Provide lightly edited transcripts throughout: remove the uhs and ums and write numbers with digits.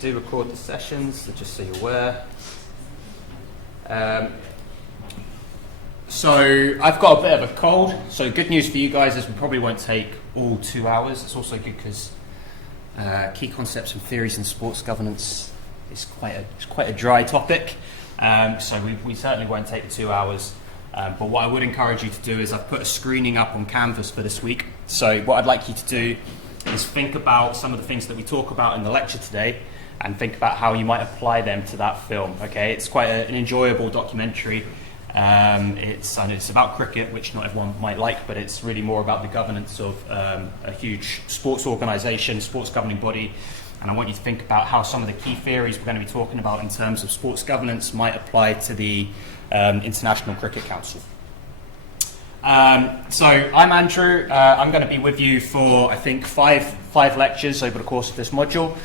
do record the sessions, so just so you're aware. So I've got a bit of a cold, so good news for you guys is we probably won't take all 2 hours. It's also good because key concepts and theories in sports governance is quite a dry topic, so we certainly won't take the 2 hours. But what I would encourage you to do is I've put a screening up on Canvas for this week. So what I'd like you to do is think about some of the things that we talk about in the lecture today and think about how you might apply them to that film. Okay, it's quite an enjoyable documentary. It's about cricket, which not everyone might like, but it's really more about the governance of a huge sports organisation, sports governing body. And I want you to think about how some of the key theories we're going to be talking about in terms of sports governance might apply to the International Cricket Council. So I'm Andrew. I'm going to be with you for, I think, five lectures over the course of this module.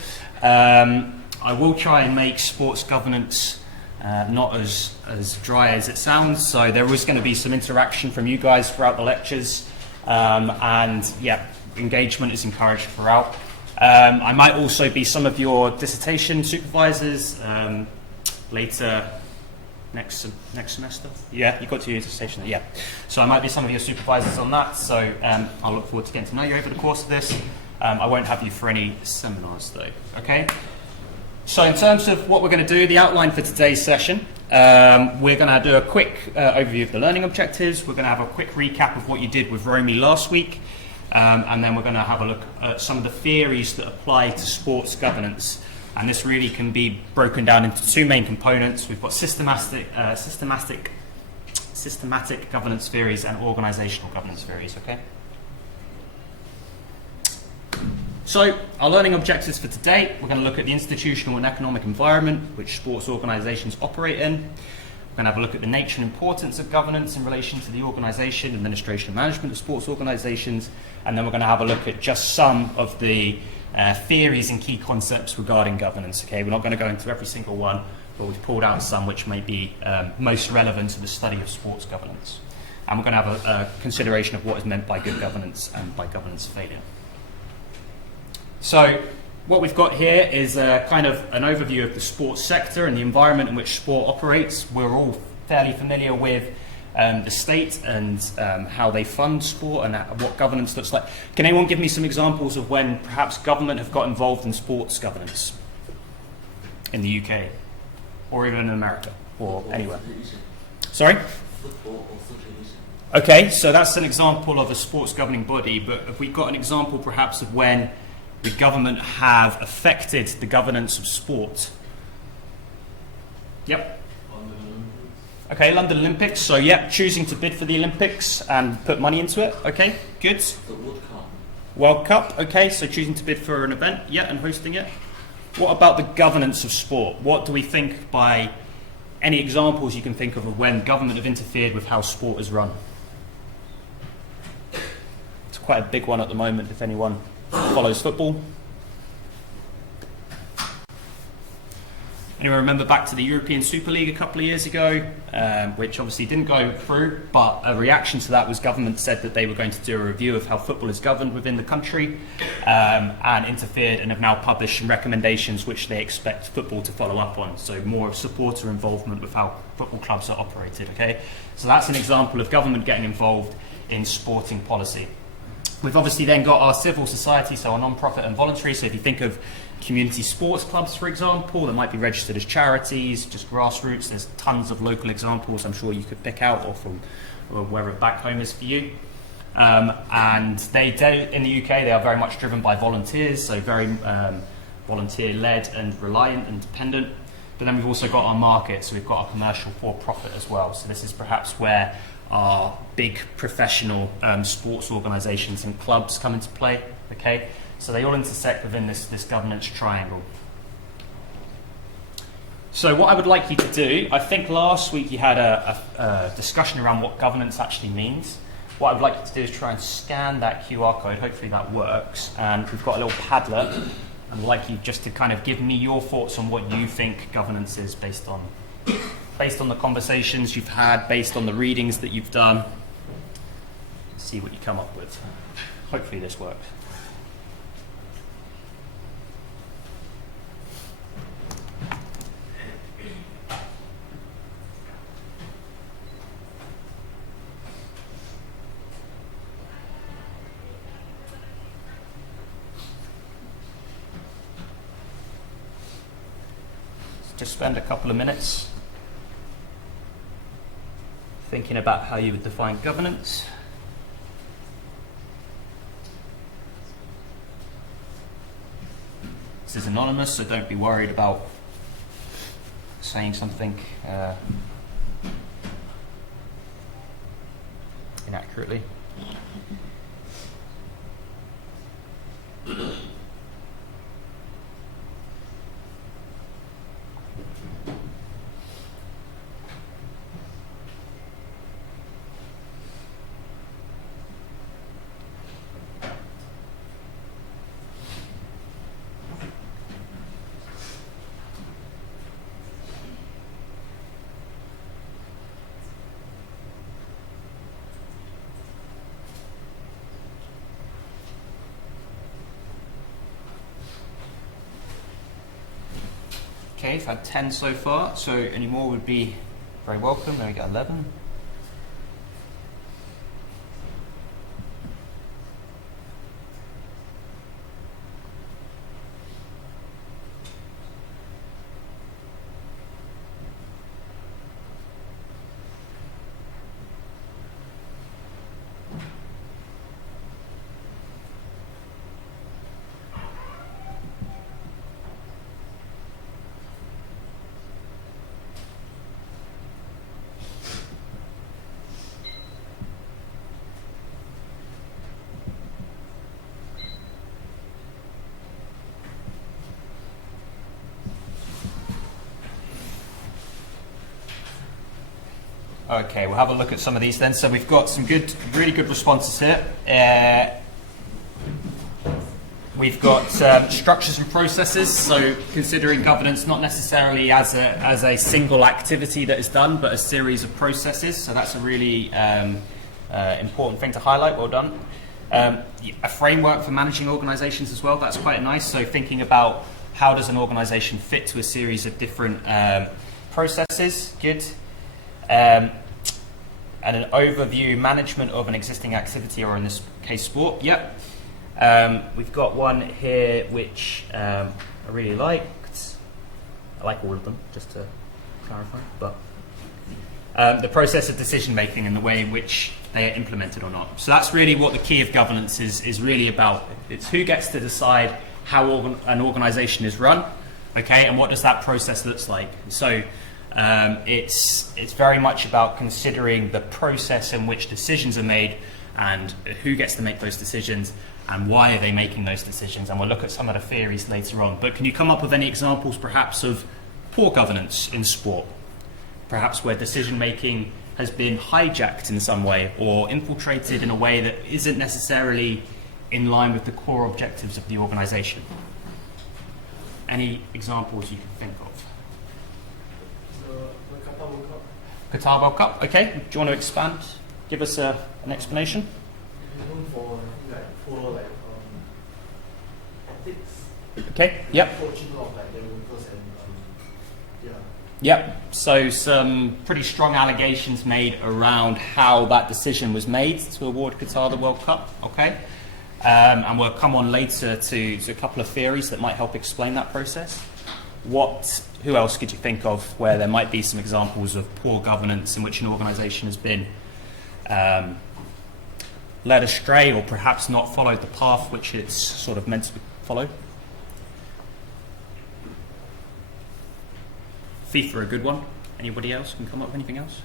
I will try and make sports governance not as dry as it sounds, so there is going to be some interaction from you guys throughout the lectures, and yeah, engagement is encouraged throughout. I might also be some of your dissertation supervisors later next semester. Yeah, you got to your dissertation. Yeah, so I might be some of your supervisors on that. So I'll look forward to getting to know you over the course of this. I won't have you for any seminars though. Okay. So in terms of what we're going to do, the outline for today's session, we're going to do a quick overview of the learning objectives. We're going to have a quick recap of what you did with Romy last week. And then we're going to have a look at some of the theories that apply to sports governance. And this really can be broken down into two main components. We've got systematic governance theories and organisational governance theories, okay? So, our learning objectives for today, we're going to look at the institutional and economic environment which sports organisations operate in. We're going to have a look at the nature and importance of governance in relation to the organisation, administration and management of sports organisations, and then we're going to have a look at just some of the theories and key concepts regarding governance. Okay, we're not going to go into every single one, but we've pulled out some which may be most relevant to the study of sports governance. And we're going to have a consideration of what is meant by good governance and by governance failure. So, what we've got here is kind of an overview of the sports sector and the environment in which sport operates. We're all fairly familiar with the state and how they fund sport and what governance looks like. Can anyone give me some examples of when perhaps government have got involved in sports governance in the UK or even in America or anywhere? Sorry? Okay, so that's an example of a sports governing body, but have we got an example perhaps of when the government have affected the governance of sport? Yep. Okay, London Olympics. So, yeah, choosing to bid for the Olympics and put money into it. Okay, good. The World Cup. World Cup. Okay, so choosing to bid for an event, yeah, and hosting it. What about the governance of sport? What do we think by any examples you can think of when government have interfered with how sport is run? It's quite a big one at the moment, if anyone follows football. Anyone remember back to the European Super League a couple of years ago, which obviously didn't go through, but a reaction to that was government said that they were going to do a review of how football is governed within the country, and interfered and have now published some recommendations which they expect football to follow up on. So more of supporter involvement with how football clubs are operated, okay? So that's an example of government getting involved in sporting policy. We've obviously then got our civil society, so our non-profit and voluntary. So if you think of community sports clubs, for example, that might be registered as charities, just grassroots, there's tons of local examples I'm sure you could pick out or from wherever back home is for you. And they do, in the UK, they are very much driven by volunteers, so very volunteer-led and reliant and dependent. But then we've also got our market, so we've got our commercial for-profit as well. So this is perhaps where our big professional sports organisations and clubs come into play, okay? So they all intersect within this governance triangle. So what I would like you to do, I think last week you had a discussion around what governance actually means. What I would like you to do is try and scan that QR code, hopefully that works, and we've got a little Padlet. I'd like you just to kind of give me your thoughts on what you think governance is based on the conversations you've had, based on the readings that you've done. See what you come up with. Hopefully this works. just spend a couple of minutes thinking about how you would define governance. This is anonymous, so don't be worried about saying something inaccurately. Okay, I've had 10 so far, so any more would be very welcome. There we go, 11. Okay, we'll have a look at some of these then. So we've got some really good responses here. We've got structures and processes, so considering governance not necessarily as a single activity that is done, but a series of processes. So that's a really important thing to highlight. Well done. A framework for managing organisations as well. That's quite nice. So thinking about how does an organisation fit to a series of different processes. Good. And an overview management of an existing activity, or in this case sport. Yep. We've got one here which I really liked. I like all of them, just to clarify. But the process of decision making and the way in which they are implemented or not. So that's really what the key of governance is really about. It's who gets to decide how an organisation is run, okay, and what does that process look like. So it's very much about considering the process in which decisions are made and who gets to make those decisions and why are they making those decisions, and we'll look at some of the theories later on. But can you come up with any examples perhaps of poor governance in sport? Perhaps where decision making has been hijacked in some way or infiltrated in a way that isn't necessarily in line with the core objectives of the organisation. Any examples you can think of? Qatar World Cup, okay. Do you want to expand? Give us an explanation. For ethics. Okay, yep. Coaching of the workers and Yep, so some pretty strong allegations made around how that decision was made to award Qatar the World Cup, okay. And we'll come on later to a couple of theories that might help explain that process. Who else could you think of where there might be some examples of poor governance in which an organisation has been led astray or perhaps not followed the path which it's sort of meant to follow? FIFA, a good one. Anybody else can come up with anything else?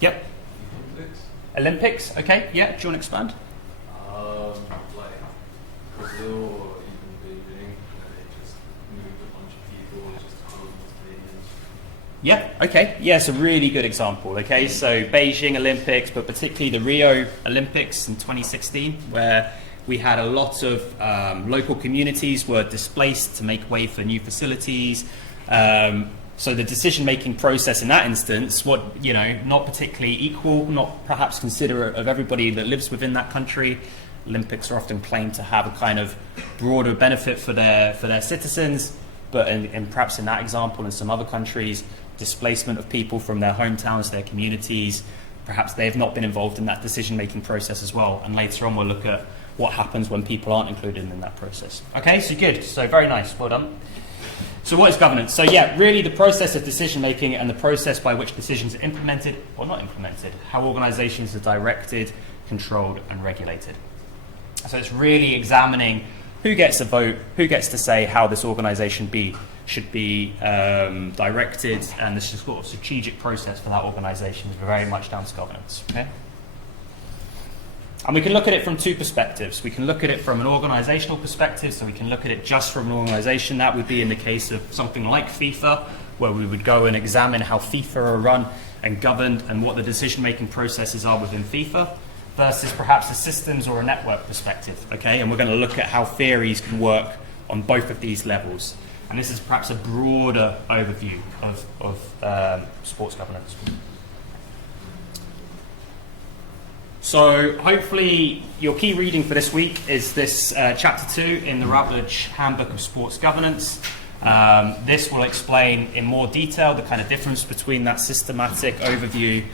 Yep. Olympics, okay. Yeah, do you want to expand? Like Brazil or even Beijing, where they just moved a bunch of people and just closed the stadiums. Yeah, okay. Yeah, it's a really good example. Okay, so Beijing Olympics, but particularly the Rio Olympics in 2016, where we had a lot of local communities were displaced to make way for new facilities. So the decision-making process in that instance, not particularly equal, not perhaps considerate of everybody that lives within that country. Olympics are often claimed to have a kind of broader benefit for their citizens, but perhaps in that example, in some other countries, displacement of people from their hometowns, their communities, perhaps they have not been involved in that decision-making process as well. And later on, we'll look at what happens when people aren't included in that process. Okay, so good. So very nice. Well done. So what is governance? So yeah, really the process of decision making and the process by which decisions are implemented or not implemented, how organizations are directed, controlled and regulated. So it's really examining who gets a vote, who gets to say how this organization should be directed, and this sort of strategic process for that organization is very much down to governance. Okay? And we can look at it from two perspectives. We can look at it from an organizational perspective, so we can look at it just from an organization. That would be in the case of something like FIFA, where we would go and examine how FIFA are run and governed and what the decision-making processes are within FIFA, versus perhaps a systems or a network perspective. Okay? And we're going to look at how theories can work on both of these levels. And this is perhaps a broader overview of sports governance. So hopefully your key reading for this week is this chapter 2 in the Routledge Handbook of Sports Governance. This will explain in more detail the kind of difference between that systematic overview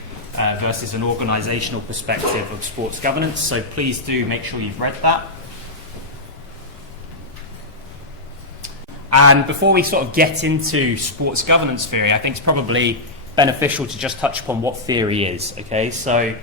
versus an organisational perspective of sports governance. So please do make sure you've read that. And before we sort of get into sports governance theory, I think it's probably beneficial to just touch upon what theory is. Okay, so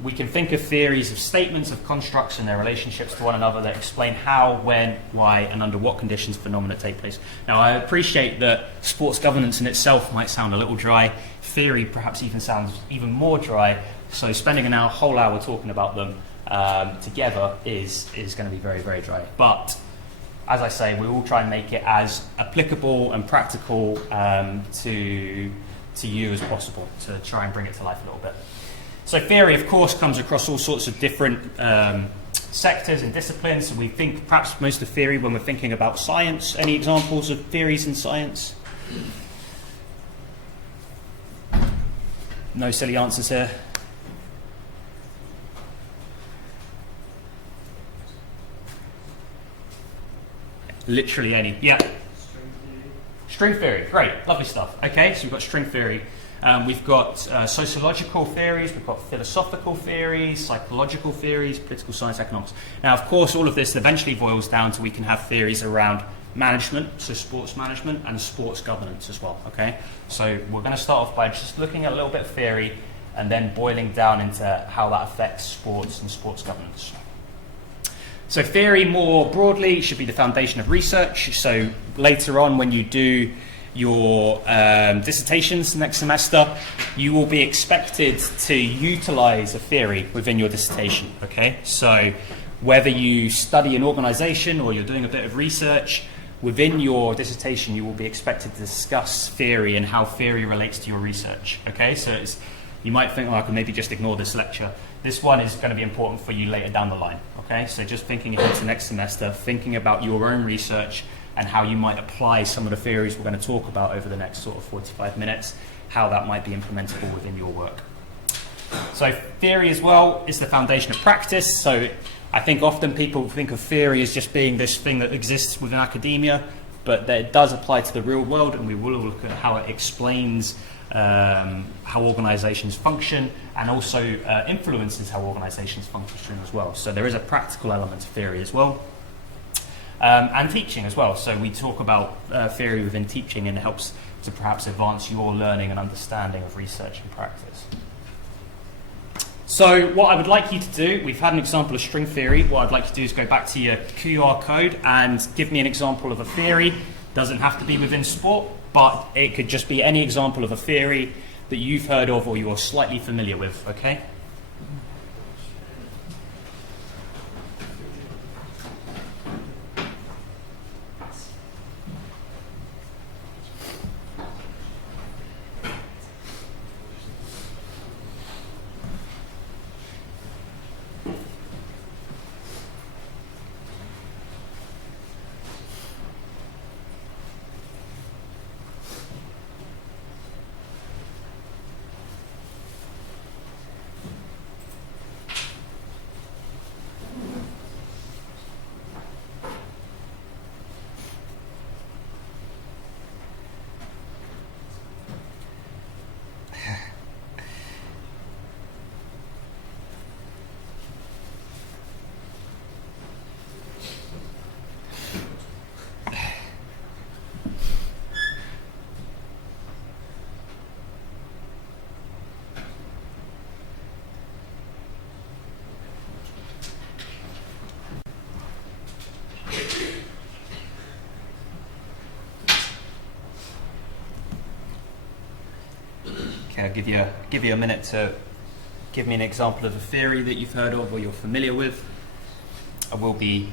we can think of theories of statements of constructs and their relationships to one another that explain how, when, why, and under what conditions phenomena take place. Now, I appreciate that sports governance in itself might sound a little dry. Theory perhaps even sounds even more dry. So spending a whole hour talking about them together is going to be very, very dry. But as I say, we will try and make it as applicable and practical to you as possible, to try and bring it to life a little bit. So theory, of course, comes across all sorts of different sectors and disciplines. So we think perhaps most of theory when we're thinking about science. Any examples of theories in science? No silly answers here. Literally any. Yeah. String theory. Great. Lovely stuff. Okay, so we've got string theory. We've got sociological theories, we've got philosophical theories, psychological theories, political science, economics. Now, of course, all of this eventually boils down to we can have theories around management, so sports management, and sports governance as well, okay? So we're going to start off by just looking at a little bit of theory and then boiling down into how that affects sports and sports governance. So theory more broadly should be the foundation of research. So later on when you do your dissertations next semester, you will be expected to utilize a theory within your dissertation, okay? So whether you study an organization or you're doing a bit of research, within your dissertation you will be expected to discuss theory and how theory relates to your research, okay? So you might think, oh, I can maybe just ignore this lecture. This one is going to be important for you later down the line, okay? So just thinking ahead to next semester, thinking about your own research and how you might apply some of the theories we're going to talk about over the next sort of 45 minutes, how that might be implementable within your work. So theory as well is the foundation of practice. So I think often people think of theory as just being this thing that exists within academia, but that it does apply to the real world, and we will look at how it explains how organizations function and also influences how organizations function as well. So there is a practical element to theory as well. And teaching as well. So we talk about theory within teaching, and it helps to perhaps advance your learning and understanding of research and practice. So what I would like you to do, we've had an example of string theory. What I'd like you to do is go back to your QR code and give me an example of a theory. Doesn't have to be within sport, but it could just be any example of a theory that you've heard of or you're slightly familiar with, okay? Okay, I'll give you a minute to give me an example of a theory that you've heard of or you're familiar with. I will be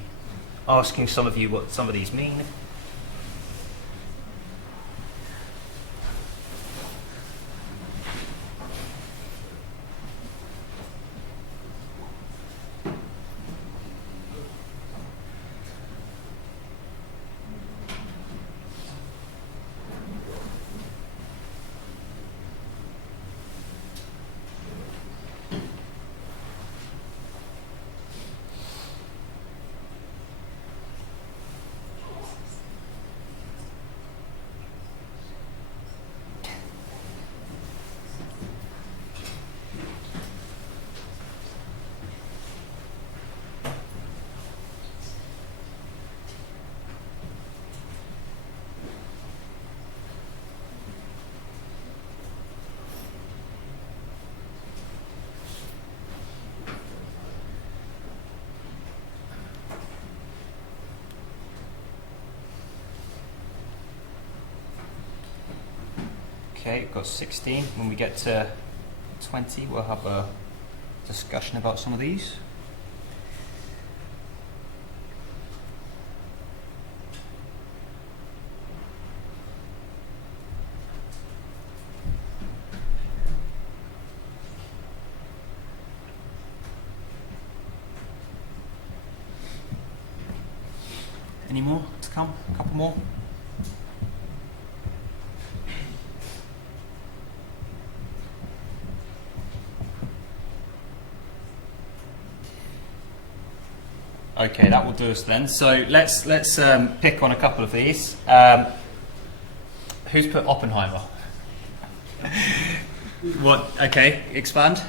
asking some of you what some of these mean. Okay, we've got 16. When we get to 20, we'll have a discussion about some of these. Any more to come? A couple more? Okay, that will do us then. So let's pick on a couple of these. Who's put Oppenheimer? What? Okay, expand. So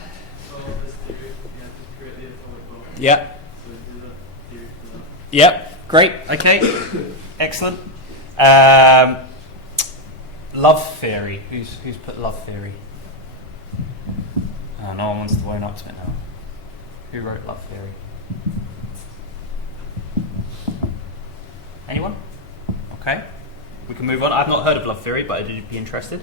this theory, you have to create the atomic bomb. Yeah. So we do the theory for that. Yep. Great. Okay. Excellent. Love theory. Who's put love theory? Oh, no one wants to own up to it now. Who wrote love theory? Anyone? Okay. We can move on. I've not heard of love theory, but I'd be interested.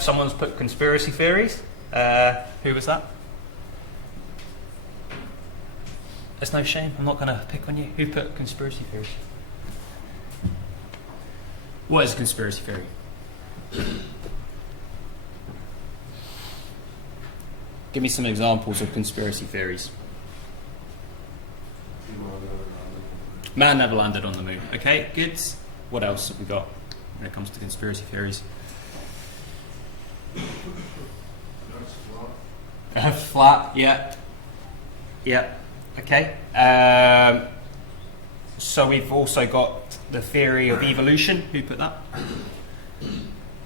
Someone's put conspiracy theories. Who was that? There's no shame. I'm not going to pick on you. Who put conspiracy theories? What is a conspiracy theory? Give me some examples of conspiracy theories. Man never landed on the moon. Okay, good. What else have we got when it comes to conspiracy theories? Flat, yeah. Yeah, okay. So we've also got the theory of evolution. Who put that?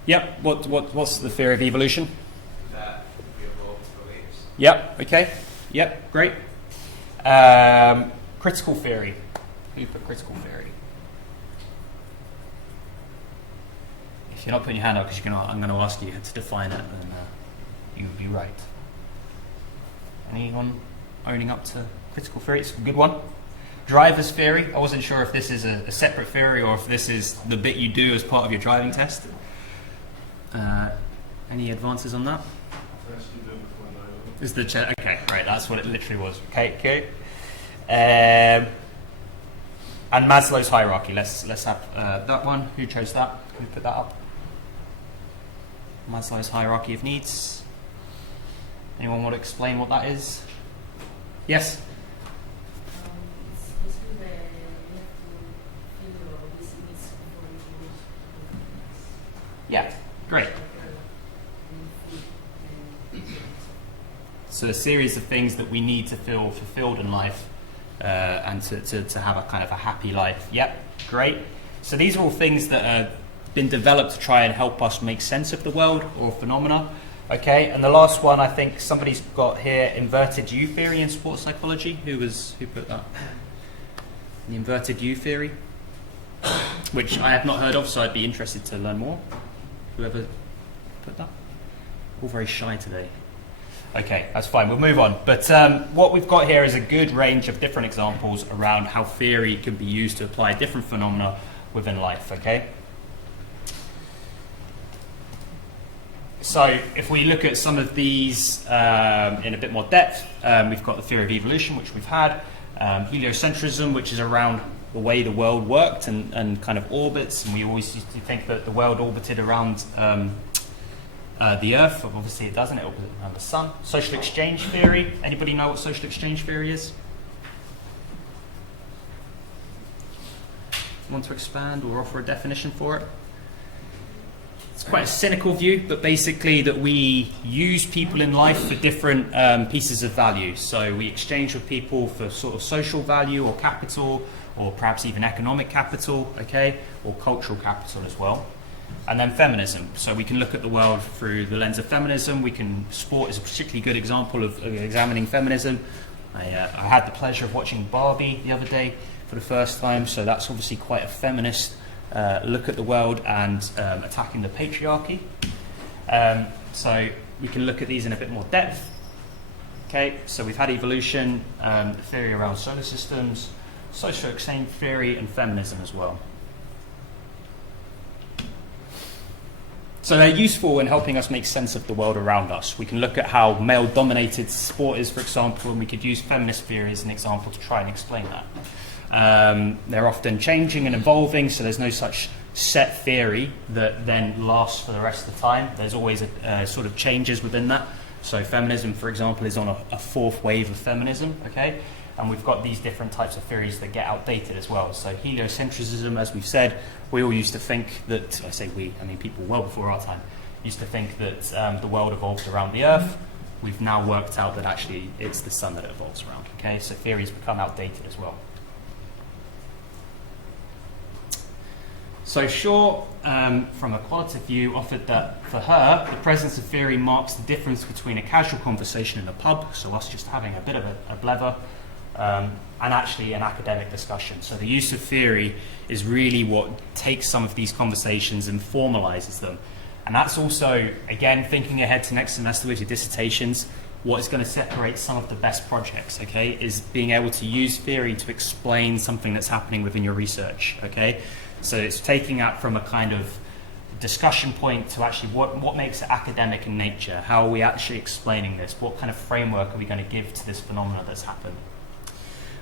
Yep, what's the theory of evolution? That we evolved beliefs. Yep, okay. Yep, great. Critical theory. Who put critical theory? If you're not putting your hand up because I'm going to ask you to define it, then you would be right. Anyone owning up to critical theory? It's a good one. Driver's theory. I wasn't sure if this is a separate theory or if this is the bit you do as part of your driving test. Any advances on that? Is the okay, right, that's what it literally was. Okay. And Maslow's hierarchy. Let's have that one. Who chose that? Who put that up? Maslow's hierarchy of needs. Anyone want to explain what that is? Yes? It's basically that you have to fill your basic needs before you go to Yeah, great. So a series of things that we need to feel fulfilled in life and to have a kind of a happy life. Yep, great. So these are all things that have been developed to try and help us make sense of the world or phenomena. Okay, and the last one I think somebody's got here, inverted U theory in sports psychology. Who put that? The inverted U theory, which I have not heard of, so I'd be interested to learn more. Whoever put that? All very shy today. Okay, that's fine. We'll move on. But what we've got here is a good range of different examples around how theory can be used to apply different phenomena within life. Okay. So if we look at some of these in a bit more depth, we've got the theory of evolution, which we've had, heliocentrism, which is around the way the world worked and kind of orbits, and we always used to think that the world orbited around the Earth. Obviously it doesn't, it orbits around the Sun. Social exchange theory, anybody know what social exchange theory is? Want to expand or offer a definition for it? It's quite a cynical view, but basically that we use people in life for different pieces of value. So we exchange with people for sort of social value or capital, or perhaps even economic capital, okay, or cultural capital as well. And then feminism. So we can look at the world through the lens of feminism. Sport is a particularly good example of examining feminism. I had the pleasure of watching Barbie the other day for the first time, so that's obviously quite a feminist look at the world and attacking the patriarchy. So we can look at these in a bit more depth. Okay, so we've had evolution, the theory around solar systems, social exchange theory, and feminism as well. So they're useful in helping us make sense of the world around us. We can look at how male-dominated sport is, for example, and we could use feminist theory as an example to try and explain that. They're often changing and evolving, so there's no such set theory that then lasts for the rest of the time. There's always sort of changes within that. So feminism, for example, is on a fourth wave of feminism, okay? And we've got these different types of theories that get outdated as well. So heliocentrism, as we've said, we all used to think that, I say we, I mean people well before our time, used to think that the world evolved around the Earth. We've now worked out that actually it's the sun that it evolves around, okay? So theories become outdated as well. So Shaw, from a qualitative view, offered that for her, the presence of theory marks the difference between a casual conversation in a pub, so us just having a bit of a blether, and actually an academic discussion. So the use of theory is really what takes some of these conversations and formalizes them. And that's also, again, thinking ahead to next semester with your dissertations, what is going to separate some of the best projects, okay, is being able to use theory to explain something that's happening within your research, okay? So it's taking that from a kind of discussion point to actually what makes it academic in nature? How are we actually explaining this? What kind of framework are we going to give to this phenomena that's happened?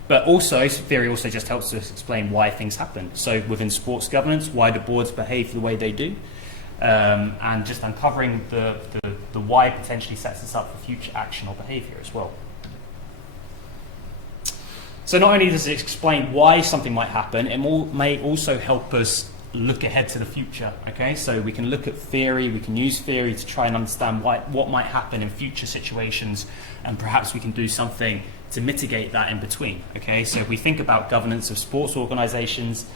But also, theory also just helps us explain why things happen. So within sports governance, why do boards behave the way they do? And just uncovering the why potentially sets us up for future action or behavior as well. So not only does it explain why something might happen, it may also help us look ahead to the future, okay? So we can look at theory, we can use theory to try and understand what might happen in future situations, and perhaps we can do something to mitigate that in between, okay? So if we think about governance of sports organisations,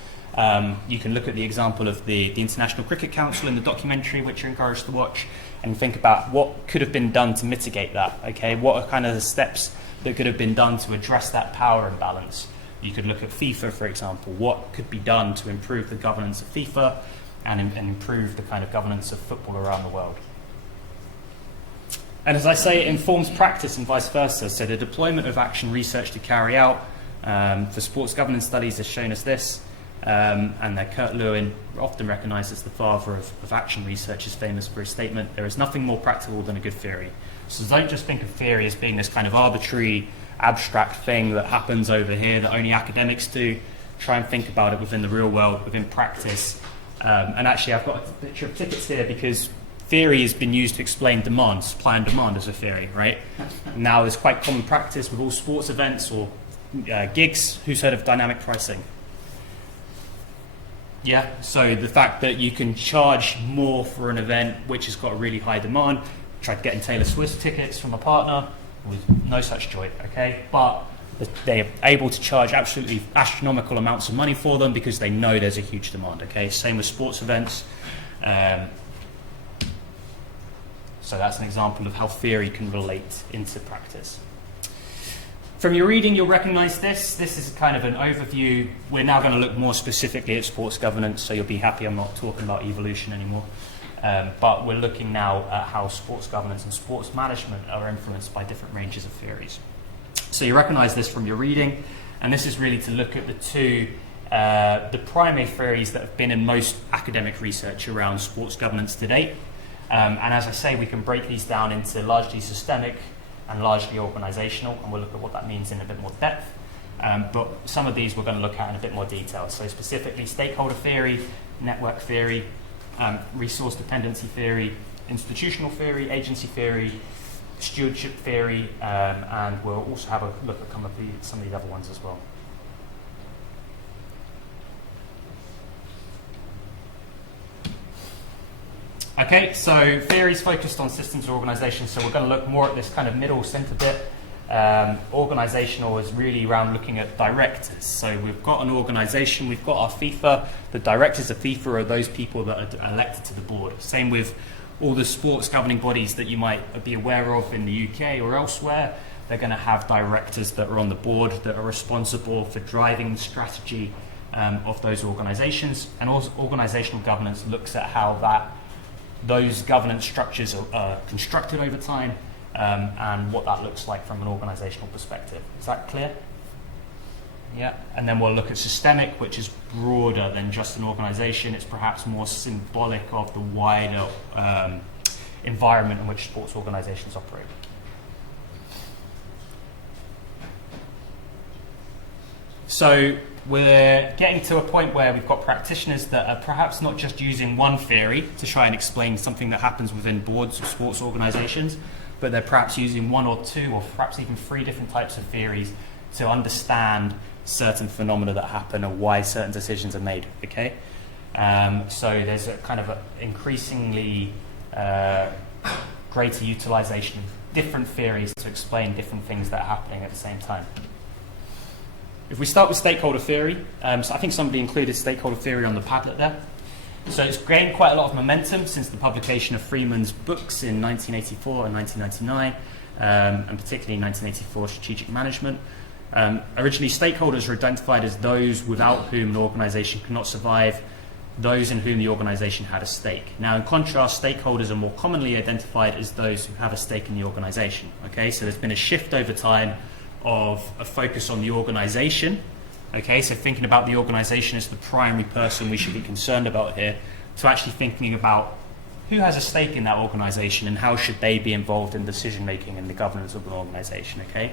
you can look at the example of the International Cricket Council in the documentary, which you're encouraged to watch, and think about what could have been done to mitigate that, okay? What are kind of the steps that could have been done to address that power imbalance? You could look at FIFA, for example. What could be done to improve the governance of FIFA and improve the kind of governance of football around the world? And as I say, it informs practice and vice versa. So the deployment of action research to carry out for sports governance studies has shown us this. And that Kurt Lewin, often recognised as the father of action research, is famous for his statement, "There is nothing more practical than a good theory." So don't just think of theory as being this kind of arbitrary, abstract thing that happens over here that only academics do. Try and think about it within the real world, within practice. And actually, I've got a picture of tickets here because theory has been used to explain demand, supply and demand as a theory, right? Now there's quite common practice with all sports events or gigs. Who's heard of dynamic pricing? Yeah, so the fact that you can charge more for an event which has got a really high demand. Tried getting Taylor Swift tickets from a partner, with no such joy, okay? But they're able to charge absolutely astronomical amounts of money for them because they know there's a huge demand, okay? Same with sports events. So that's an example of how theory can relate into practice. From your reading, you'll recognise this. This is kind of an overview. We're now going to look more specifically at sports governance, so you'll be happy I'm not talking about evolution anymore. But we're looking now at how sports governance and sports management are influenced by different ranges of theories. So you recognise this from your reading, and this is really to look at the primary theories that have been in most academic research around sports governance to date. And as I say, we can break these down into largely systemic and largely organisational, and we'll look at what that means in a bit more depth. But some of these we're going to look at in a bit more detail. So specifically stakeholder theory, network theory, resource dependency theory, institutional theory, agency theory, stewardship theory, and we'll also have a look at some of the other ones as well. Okay, so theories focused on systems or organizations, so we're going to look more at this kind of middle center bit. Organizational is really around looking at directors. So we've got an organization, we've got our FIFA. The directors of FIFA are those people that are elected to the board. Same with all the sports governing bodies that you might be aware of in the UK or elsewhere. They're going to have directors that are on the board that are responsible for driving the strategy of those organizations. And also organizational governance looks at how those governance structures are constructed over time, and what that looks like from an organizational perspective. Is that clear? Yeah. And then we'll look at systemic, which is broader than just an organization. It's perhaps more symbolic of the wider environment in which sports organizations operate. So we're getting to a point where we've got practitioners that are perhaps not just using one theory to try and explain something that happens within boards of sports organizations, but they're perhaps using one or two or perhaps even three different types of theories to understand certain phenomena that happen or why certain decisions are made. Okay, so there's a kind of a increasingly greater utilization of different theories to explain different things that are happening at the same time. If we start with stakeholder theory, so I think somebody included stakeholder theory on the Padlet there. So it's gained quite a lot of momentum since the publication of Freeman's books in 1984 and 1999, and particularly in 1984, Strategic Management. Originally, stakeholders were identified as those without whom an organisation cannot survive, those in whom the organisation had a stake. Now, in contrast, stakeholders are more commonly identified as those who have a stake in the organisation. Okay, so there's been a shift over time of a focus on the organisation. Okay, so thinking about the organisation as the primary person we should be concerned about here, to actually thinking about who has a stake in that organisation and how should they be involved in decision making and the governance of an organisation. Okay,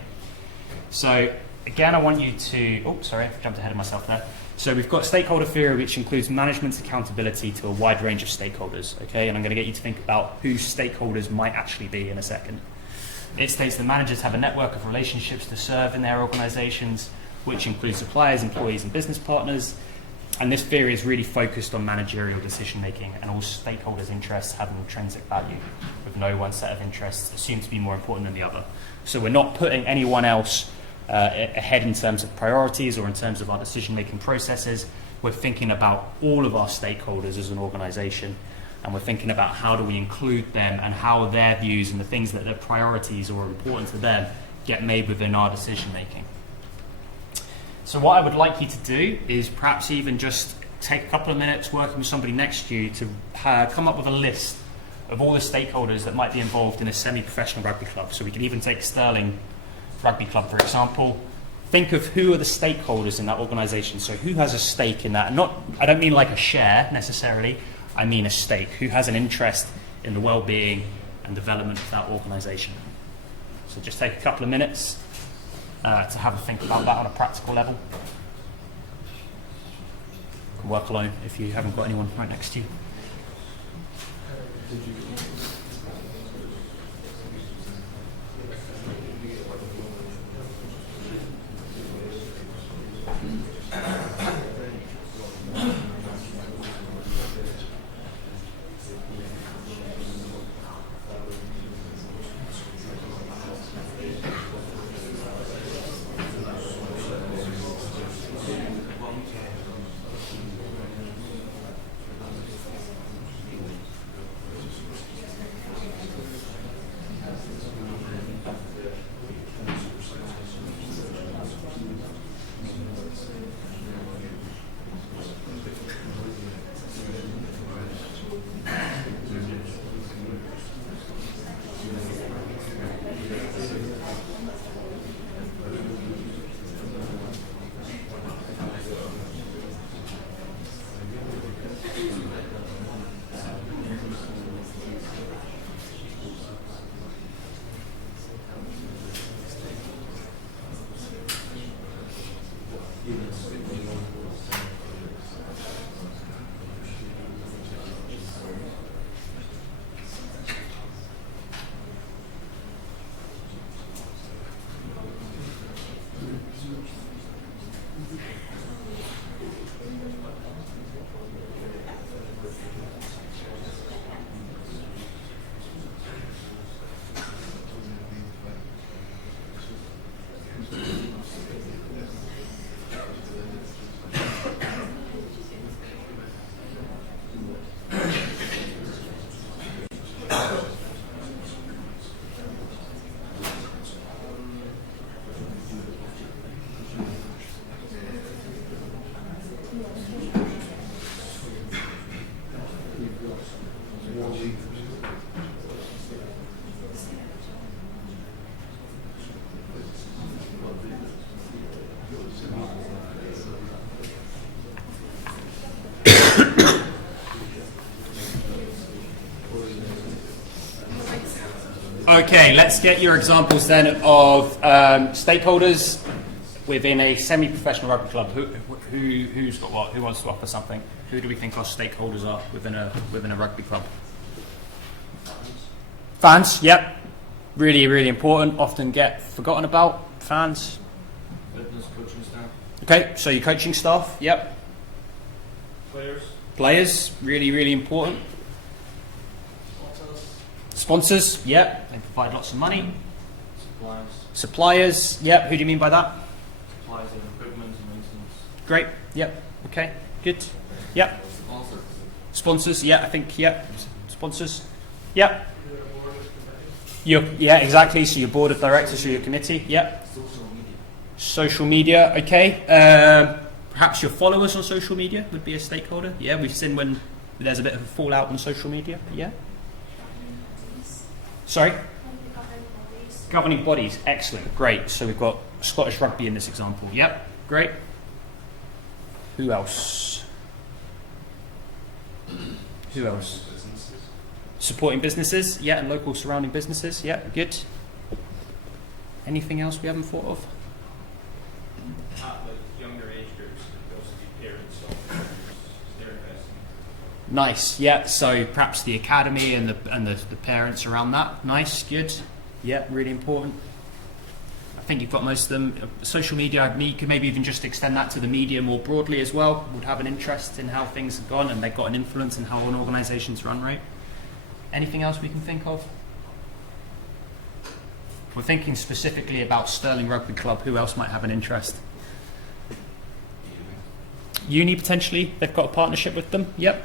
so again, I want you to, I jumped ahead of myself there. So we've got stakeholder theory, which includes management's accountability to a wide range of stakeholders. Okay, and I'm going to get you to think about who stakeholders might actually be in a second. It states that managers have a network of relationships to serve in their organisations, which includes suppliers, employees, and business partners. And this theory is really focused on managerial decision making, and all stakeholders' interests have an intrinsic value, with no one set of interests assumed to be more important than the other. So we're not putting anyone else ahead in terms of priorities or in terms of our decision making processes. We're thinking about all of our stakeholders as an organisation, and we're thinking about how do we include them and how their views and the things that their priorities or important to them get made within our decision making. So what I would like you to do is perhaps even just take a couple of minutes working with somebody next to you to come up with a list of all the stakeholders that might be involved in a semi-professional rugby club. So we can even take Stirling Rugby Club, for example. Think of who are the stakeholders in that organisation. So who has a stake in that? I don't mean like a share necessarily. I mean a stake. Who has an interest in the well-being and development of that organisation? So just take a couple of minutes to have a think about that on a practical level. You can work alone if you haven't got anyone right next to you. Okay, let's get your examples then of stakeholders within a semi-professional rugby club. Who's got what? Who wants to offer something? Who do we think our stakeholders are within a rugby club? Fans, yep. Really, really important. Often get forgotten about. Fans. Fitness coaching staff. Okay, so your coaching staff, yep. Players. Players, really, really important. Sponsors, yep. They provide lots of money. Suppliers. Suppliers, yep. Who do you mean by that? Suppliers of equipment and maintenance. Great, yep. Okay, good. Yep. Sponsors. Sponsors, yeah, I think, yep. Sponsors, yep. Yeah, exactly. So your board of directors or your committee, yep. Social media. Social media, okay. Perhaps your followers on social media would be a stakeholder. Yeah, we've seen when there's a bit of a fallout on social media. Yeah. Sorry? Governing bodies, excellent, great. So we've got Scottish Rugby in this example. Yep, great. Who else? Who else? Businesses. Supporting businesses, yeah, and local surrounding businesses, yeah, good. Anything else we haven't thought of? Like younger age groups, those would be parents of their investment. Nice, yeah. So perhaps the academy and the parents around that. Nice, good. Yeah, really important. I think you've got most of them. Social media, you could maybe even just extend that to the media more broadly as well. Would have an interest in how things have gone and they've got an influence in how an organisation's run, right? Anything else we can think of? We're thinking specifically about Stirling Rugby Club. Who else might have an interest? Uni potentially. They've got a partnership with them. Yep.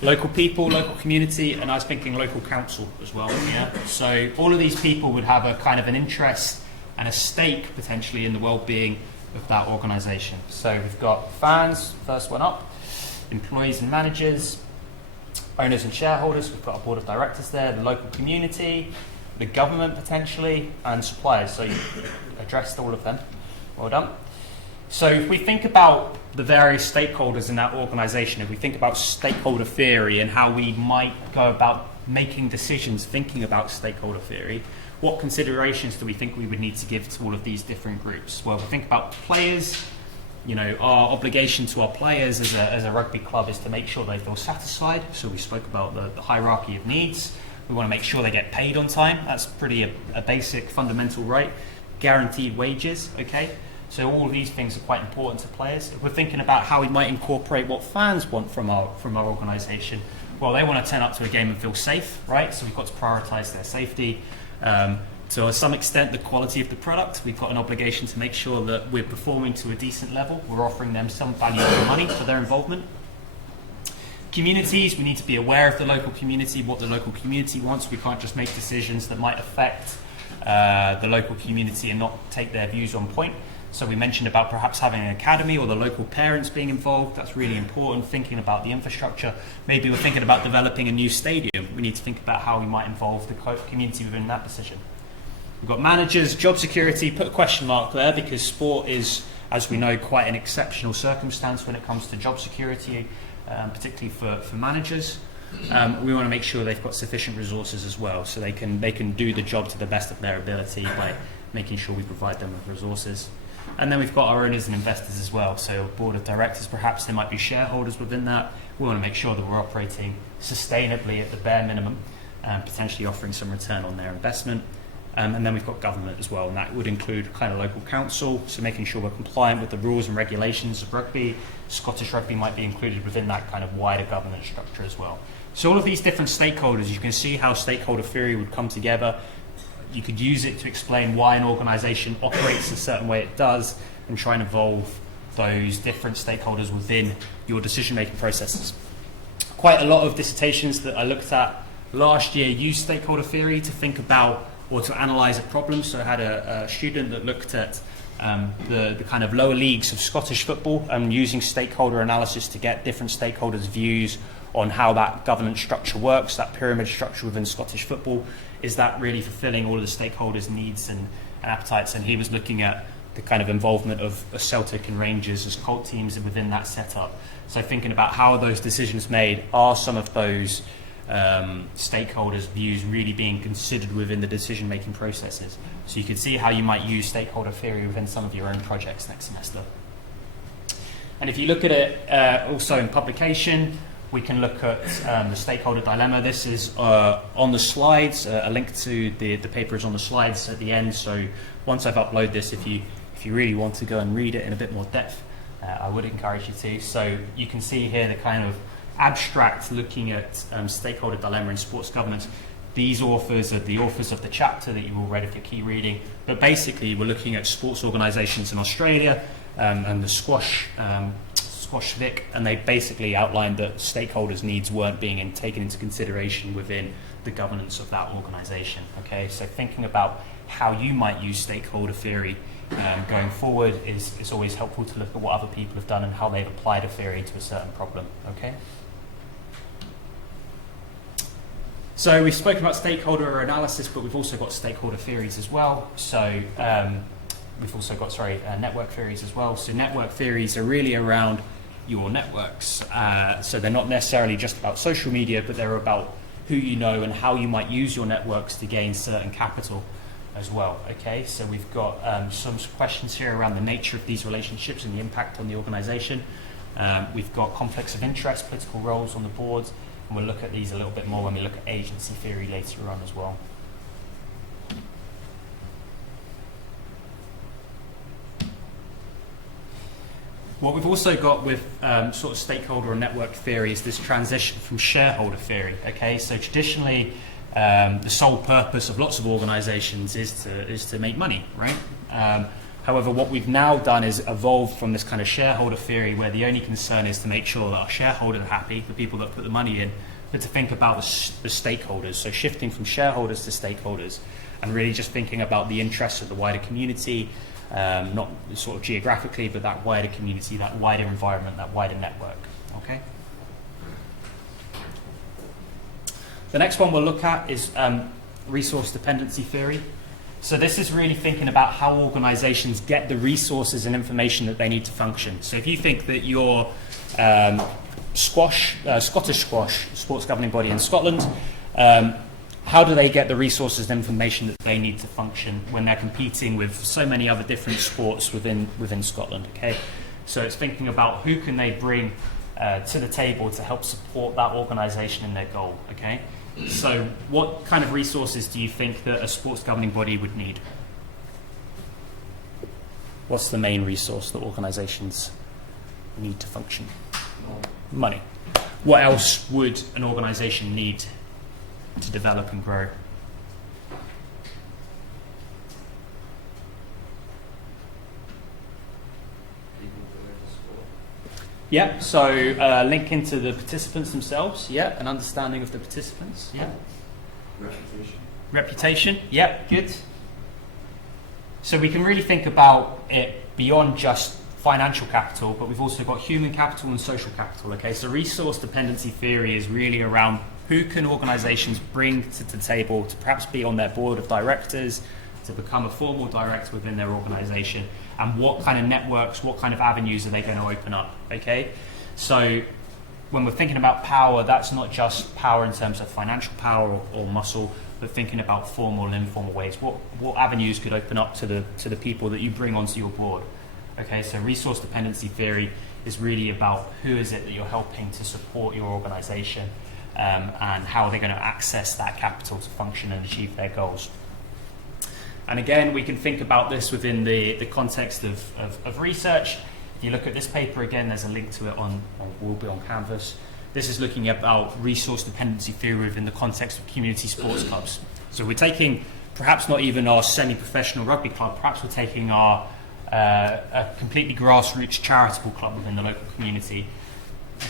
Local people, local community, and I was thinking local council as well. Yeah. So all of these people would have a kind of an interest and a stake potentially in the well-being of that organisation. So we've got fans, first one up, employees and managers, owners and shareholders. We've got a board of directors there, the local community, the government potentially, and suppliers. So you addressed all of them. Well done. So if we think about the various stakeholders in that organisation, if we think about stakeholder theory and how we might go about making decisions thinking about stakeholder theory, what considerations do we think we would need to give to all of these different groups? Well, if we think about players, you know, our obligation to our players as a rugby club is to make sure they feel satisfied. So we spoke about the hierarchy of needs. We want to make sure they get paid on time. That's pretty a basic fundamental right. Guaranteed wages, okay? So all of these things are quite important to players. If we're thinking about how we might incorporate what fans want from our organisation, well, they want to turn up to a game and feel safe, right? So we've got to prioritise their safety. To some extent, the quality of the product. We've got an obligation to make sure that we're performing to a decent level. We're offering them some value for money for their involvement. Communities, we need to be aware of the local community, what the local community wants. We can't just make decisions that might affect the local community and not take their views on point. So we mentioned about perhaps having an academy or the local parents being involved. That's really important, thinking about the infrastructure. Maybe we're thinking about developing a new stadium. We need to think about how we might involve the community within that decision. We've got managers, job security, put a question mark there because sport is, as we know, quite an exceptional circumstance when it comes to job security, particularly for managers. We want to make sure they've got sufficient resources as well so they can do the job to the best of their ability by making sure we provide them with resources. And then we've got our owners and investors as well. So board of directors, perhaps there might be shareholders within that. We want to make sure that we're operating sustainably at the bare minimum and potentially offering some return on their investment. And then we've got government as well, and that would include kind of local council, so making sure we're compliant with the rules and regulations of rugby. Scottish Rugby might be included within that kind of wider governance structure as well. So all of these different stakeholders, you can see how stakeholder theory would come together. You could use it to explain why an organisation operates a certain way it does and try and involve those different stakeholders within your decision-making processes. Quite a lot of dissertations that I looked at last year used stakeholder theory to think about or to analyse a problem. So I had a student that looked at the kind of lower leagues of Scottish football and using stakeholder analysis to get different stakeholders' views on how that governance structure works, that pyramid structure within Scottish football. Is that really fulfilling all of the stakeholders' needs and appetites? And he was looking at the kind of involvement of Celtic and Rangers as cult teams within that setup. So thinking about how are those decisions made, are some of those stakeholders' views really being considered within the decision-making processes? So you can see how you might use stakeholder theory within some of your own projects next semester. And if you look at it also in publication, we can look at the stakeholder dilemma. This is on the slides. A link to the paper is on the slides at the end. So once I've uploaded this, if you really want to go and read it in a bit more depth, I would encourage you to. So you can see here the kind of abstract looking at stakeholder dilemma in sports governance. These authors are the authors of the chapter that you've all read if you're key reading. But basically, we're looking at sports organisations in Australia and the squash Vic, and they basically outlined that stakeholders' needs weren't being taken into consideration within the governance of that organisation. Okay, so thinking about how you might use stakeholder theory going forward is always helpful to look at what other people have done and how they've applied a theory to a certain problem. Okay. So we've spoken about stakeholder analysis, but we've also got stakeholder theories as well. So we've also got network theories as well. So network theories are really around your networks. So they're not necessarily just about social media, but they're about who you know and how you might use your networks to gain certain capital as well. Okay, so we've got some questions here around the nature of these relationships and the impact on the organisation. We've got conflicts of interest, political roles on the boards, and we'll look at these a little bit more when we look at agency theory later on as well. What we've also got with sort of stakeholder and network theory is this transition from shareholder theory. Okay, so traditionally the sole purpose of lots of organisations is to make money, right? However, what we've now done is evolved from this kind of shareholder theory where the only concern is to make sure that our shareholders are happy, the people that put the money in, but to think about the stakeholders. So shifting from shareholders to stakeholders and really just thinking about the interests of the wider community, not sort of geographically, but that wider community, that wider environment, that wider network. Okay. The next one we'll look at is resource dependency theory. So this is really thinking about how organisations get the resources and information that they need to function. So if you think that your Scottish squash sports governing body in Scotland, how do they get the resources and information that they need to function when they're competing with so many other different sports within Scotland? Okay, so it's thinking about who can they bring to the table to help support that organisation in their goal. Okay, so what kind of resources do you think that a sports governing body would need? What's the main resource that organisations need to function? Money. What else would an organisation need to develop and grow? Yeah, so link into the participants themselves, yeah, an understanding of the participants, yeah. Reputation, yeah, good. So we can really think about it beyond just financial capital, but we've also got human capital and social capital, okay? So resource dependency theory is really around who can organisations bring to the table to perhaps be on their board of directors, to become a formal director within their organisation, and what kind of networks, what kind of avenues are they going to open up, okay? So when we're thinking about power, that's not just power in terms of financial power or muscle, but thinking about formal and informal ways. What avenues could open up to the people that you bring onto your board? Okay, so resource dependency theory is really about who is it that you're helping to support your organisation, and how are they going to access that capital to function and achieve their goals. And again, we can think about this within the context of research. If you look at this paper again, there's a link to it will be on Canvas. This is looking about resource dependency theory within the context of community sports clubs. So we're taking perhaps not even our semi-professional rugby club, perhaps we're taking our a completely grassroots charitable club within the local community.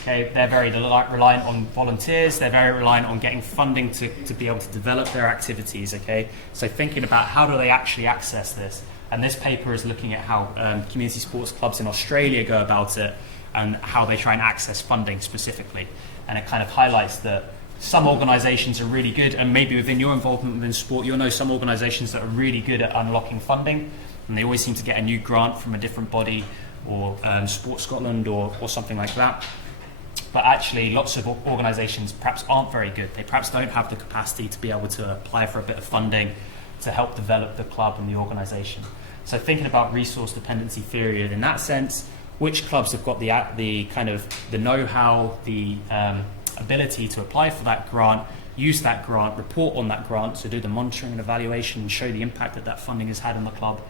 Okay, they're very reliant on volunteers, they're very reliant on getting funding to be able to develop their activities, okay? So thinking about how do they actually access this? And this paper is looking at how community sports clubs in Australia go about it and how they try and access funding specifically. And it kind of highlights that some organisations are really good, and maybe within your involvement within sport, you'll know some organisations that are really good at unlocking funding, and they always seem to get a new grant from a different body, or Sport Scotland or something like that. But actually, lots of organisations perhaps aren't very good. They perhaps don't have the capacity to be able to apply for a bit of funding to help develop the club and the organisation. So thinking about resource dependency theory in that sense, which clubs have got the kind of the know-how, the ability to apply for that grant, use that grant, report on that grant, so do the monitoring and evaluation and show the impact that that funding has had on the club.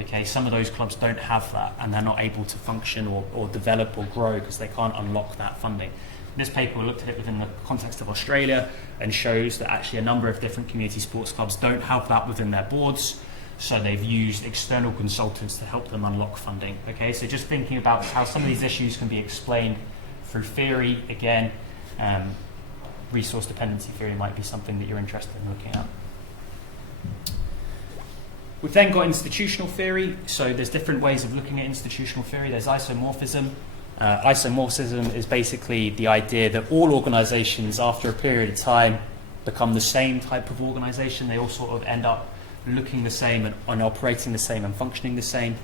Okay, some of those clubs don't have that and they're not able to function or develop or grow because they can't unlock that funding. This paper looked at it within the context of Australia and shows that actually a number of different community sports clubs don't have that within their boards, so they've used external consultants to help them unlock funding. Okay, so just thinking about how some of these issues can be explained through theory, again, resource dependency theory might be something that you're interested in looking at. We've then got institutional theory. So there's different ways of looking at institutional theory. There's isomorphism. Isomorphism is basically the idea that all organisations, after a period of time, become the same type of organisation. They all sort of end up looking the same and operating the same and functioning the same.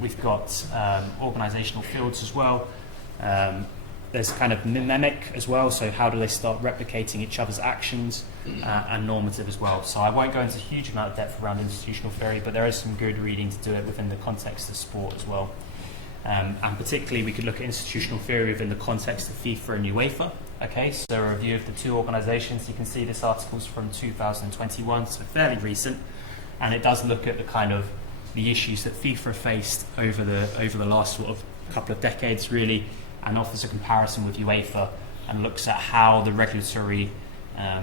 We've got organisational fields as well. There's kind of mimic as well, so how do they start replicating each other's actions, and normative as well. So I won't go into a huge amount of depth around institutional theory, but there is some good reading to do it within the context of sport as well. And particularly we could look at institutional theory within the context of FIFA and UEFA. Okay, so a review of the two organisations. You can see this article's from 2021, so fairly recent, and it does look at the kind of the issues that FIFA faced over the last sort of couple of decades really, and offers a comparison with UEFA and looks at how the regulatory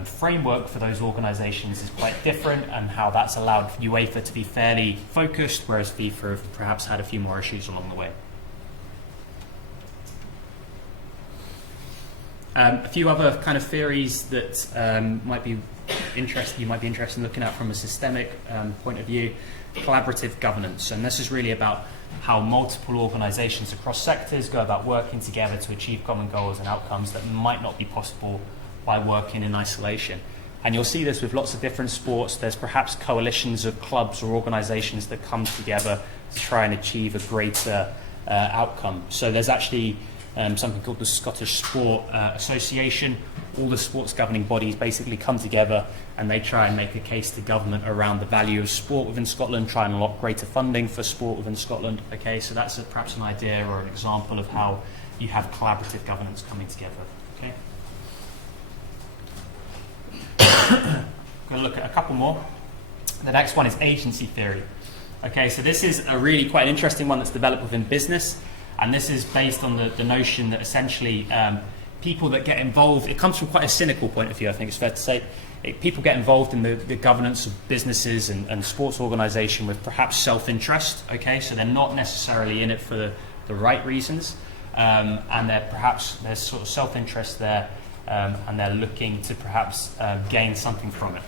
framework for those organisations is quite different and how that's allowed UEFA to be fairly focused, whereas FIFA have perhaps had a few more issues along the way. A few other kind of theories that you might be interested in looking at from a systemic point of view. Collaborative governance, and this is really about how multiple organisations across sectors go about working together to achieve common goals and outcomes that might not be possible by working in isolation. And you'll see this with lots of different sports. There's perhaps coalitions of clubs or organisations that come together to try and achieve a greater outcome. So there's actually something called the Scottish Sport Association. All the sports governing bodies basically come together and they try and make a case to government around the value of sport within Scotland, try and unlock greater funding for sport within Scotland. Okay, so that's perhaps an idea or an example of how you have collaborative governance coming together. Okay. Going to look at a couple more. The next one is agency theory. Okay, so this is a really quite an interesting one that's developed within business, and this is based on the notion that essentially people that get involved, it comes from quite a cynical point of view, I think it's fair to say. People get involved in the governance of businesses and sports organisation with perhaps self-interest, okay, so they're not necessarily in it for the right reasons, and there's sort of self-interest there, and they're looking to perhaps gain something from it.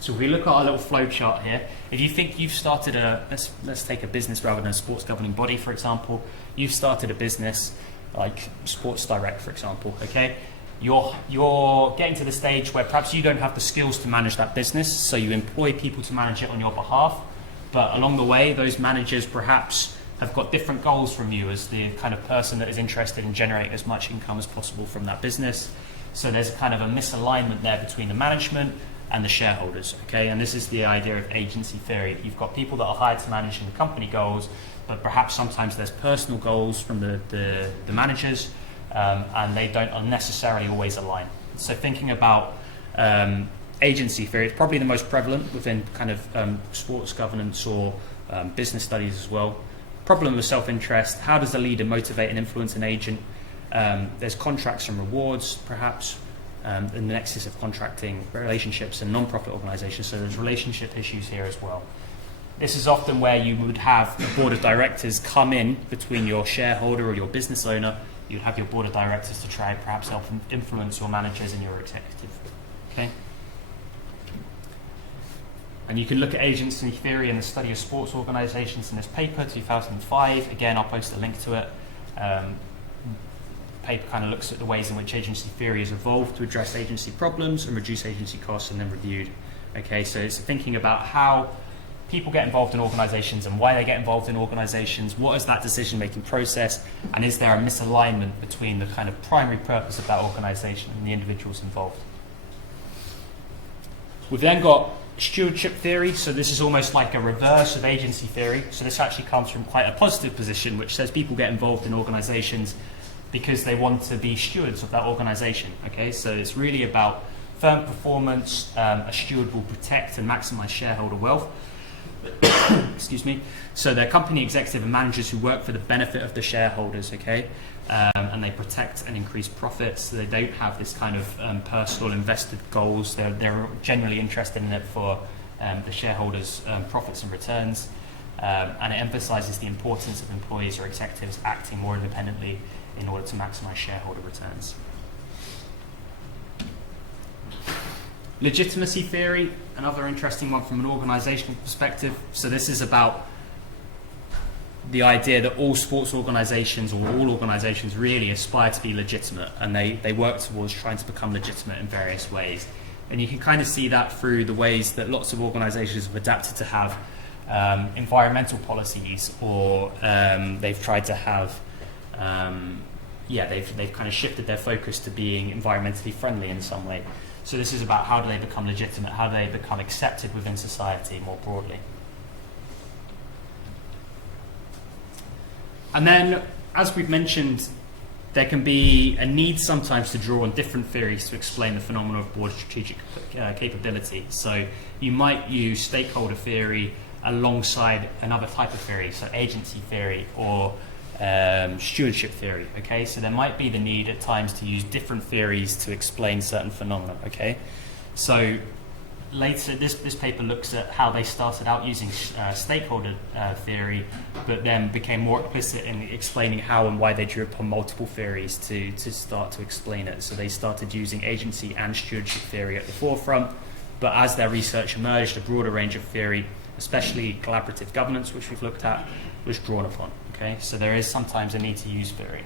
So if we look at our little flow chart here, if you think you've started let's take a business rather than a sports governing body, for example. You've started a business like Sports Direct, for example, okay? You're getting to the stage where perhaps you don't have the skills to manage that business, so you employ people to manage it on your behalf, but along the way, those managers perhaps have got different goals from you as the kind of person that is interested in generating as much income as possible from that business. So there's kind of a misalignment there between the management and the shareholders, okay? And this is the idea of agency theory. You've got people that are hired to manage the company goals, but perhaps sometimes there's personal goals from the managers, and they don't necessarily always align. So thinking about agency theory, it's probably the most prevalent within kind of sports governance or business studies as well. Problem with self-interest, how does the leader motivate and influence an agent? There's contracts and rewards, perhaps, the nexus of contracting, relationships and non-profit organisations, so there's relationship issues here as well. This is often where you would have a board of directors come in between your shareholder or your business owner. You'd have your board of directors to try perhaps help influence your managers and your executive. Okay. And you can look at agency theory and the study of sports organisations in this paper, 2005. Again, I'll post a link to it. The paper kind of looks at the ways in which agency theory has evolved to address agency problems and reduce agency costs, and then reviewed. Okay, so it's thinking about how people get involved in organisations and why they get involved in organisations, what is that decision-making process, and is there a misalignment between the kind of primary purpose of that organisation and the individuals involved. We've then got stewardship theory, so this is almost like a reverse of agency theory. So this actually comes from quite a positive position, which says people get involved in organisations because they want to be stewards of that organisation. Okay, so it's really about firm performance. A steward will protect and maximise shareholder wealth. Excuse me. So they're company executive and managers who work for the benefit of the shareholders. Okay, and they protect and increase profits. So they don't have this kind of personal invested goals. They're generally interested in it for the shareholders' profits and returns. And it emphasises the importance of employees or executives acting more independently in order to maximise shareholder returns. Legitimacy theory, another interesting one from an organisational perspective. So this is about the idea that all sports organisations, or all organisations really, aspire to be legitimate, and they work towards trying to become legitimate in various ways. And you can kind of see that through the ways that lots of organisations have adapted to have environmental policies, or they've tried to have they've kind of shifted their focus to being environmentally friendly in some way. So this is about how do they become legitimate, how do they become accepted within society more broadly. And then, as we've mentioned, there can be a need sometimes to draw on different theories to explain the phenomenon of broad strategic capability. So you might use stakeholder theory alongside another type of theory, so agency theory or stewardship theory. Okay, so there might be the need at times to use different theories to explain certain phenomena. Okay, so later this paper looks at how they started out using stakeholder theory, but then became more explicit in explaining how and why they drew upon multiple theories to start to explain it. So they started using agency and stewardship theory at the forefront, but as their research emerged, a broader range of theory, especially collaborative governance, which we've looked at, was drawn upon. Okay, so there is sometimes a need to use theory.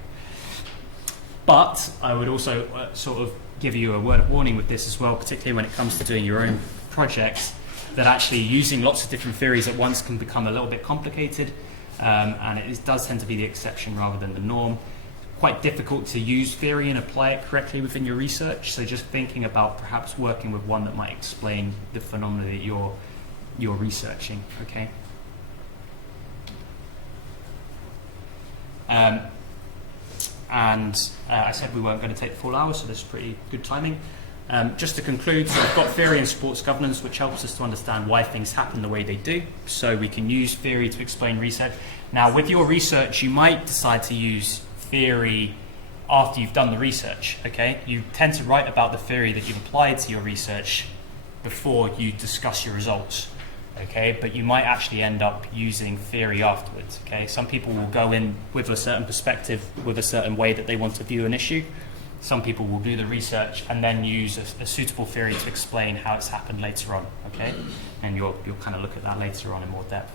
But I would also sort of give you a word of warning with this as well, particularly when it comes to doing your own projects, that actually using lots of different theories at once can become a little bit complicated, and it does tend to be the exception rather than the norm. Quite difficult to use theory and apply it correctly within your research, so just thinking about perhaps working with one that might explain the phenomena that you're researching. Okay. I said we weren't going to take the full hour, so this is pretty good timing. Just to conclude, so I've got theory in sports governance, which helps us to understand why things happen the way they do, so we can use theory to explain research. Now, with your research, you might decide to use theory after you've done the research. Okay, you tend to write about the theory that you've applied to your research before you discuss your results. Okay, but you might actually end up using theory afterwards. Okay, some people will go in with a certain perspective, with a certain way that they want to view an issue. Some people will do the research and then use a suitable theory to explain how it's happened later on. Okay, and you'll kind of look at that later on in more depth.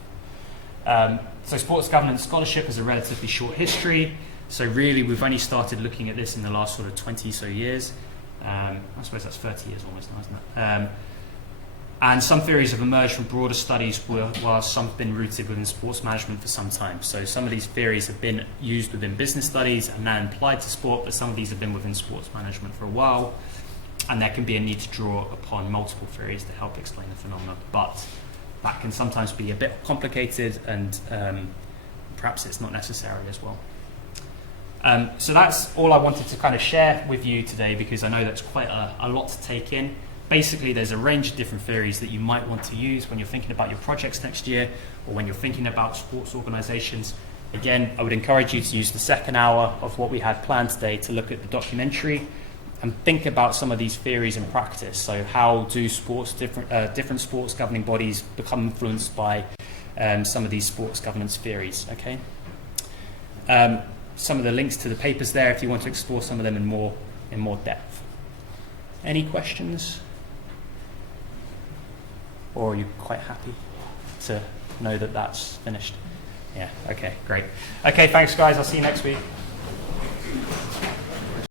So sports governance scholarship has a relatively short history. So really, we've only started looking at this in the last sort of 20 so years. I suppose that's 30 years almost now, isn't it? And some theories have emerged from broader studies, while some have been rooted within sports management for some time. So some of these theories have been used within business studies and now applied to sport, but some of these have been within sports management for a while. And there can be a need to draw upon multiple theories to help explain the phenomenon. But that can sometimes be a bit complicated, and perhaps it's not necessary as well. So that's all I wanted to kind of share with you today, because I know that's quite a lot to take in. Basically, there's a range of different theories that you might want to use when you're thinking about your projects next year, or when you're thinking about sports organisations. Again, I would encourage you to use the second hour of what we had planned today to look at the documentary and think about some of these theories in practice. So how do different sports governing bodies become influenced by some of these sports governance theories? Okay. Some of the links to the papers there if you want to explore some of them in more depth. Any questions? or are you quite happy to know that that's finished? Yeah, okay, great. Okay, thanks guys, I'll see you next week.